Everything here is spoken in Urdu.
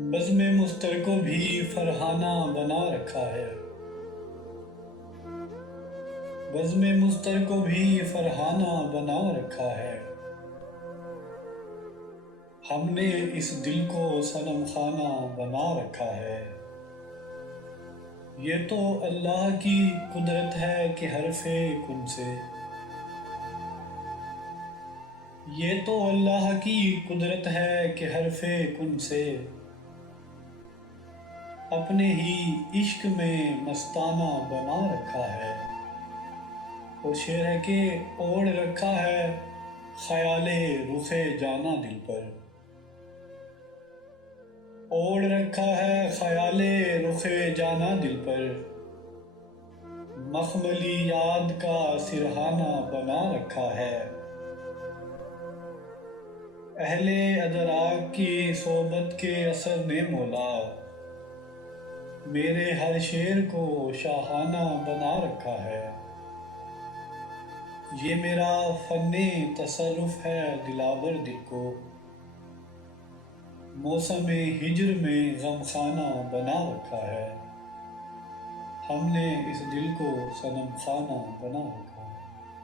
بزم مستر کو بھی فرحانہ بنا رکھا ہے، بزم مستر کو بھی فرحانہ بنا رکھا ہے۔ ہم نے اس دل کو صنم خانہ بنا رکھا ہے۔ یہ تو اللہ کی قدرت ہے کہ حرف کن سے، یہ تو اللہ کی قدرت ہے کہ حرف کن سے اپنے ہی عشق میں مستانہ بنا رکھا ہے۔ وہ شعر ہے کہ اوڑھ رکھا ہے خیال رخ جانا دل پر، اوڑھ رکھا ہے خیال رخ جانا دل پر، مخملی یاد کا سرہانہ بنا رکھا ہے۔ اہل ادراک کی صحبت کے اثر نے مولا میرے ہر شعر کو شاہانہ بنا رکھا ہے۔ یہ میرا فن تصرف ہے دلاور دل کو موسم ہجر میں غم خانہ بنا رکھا ہے۔ ہم نے اس دل کو صنم خانہ بنا رکھا ہے۔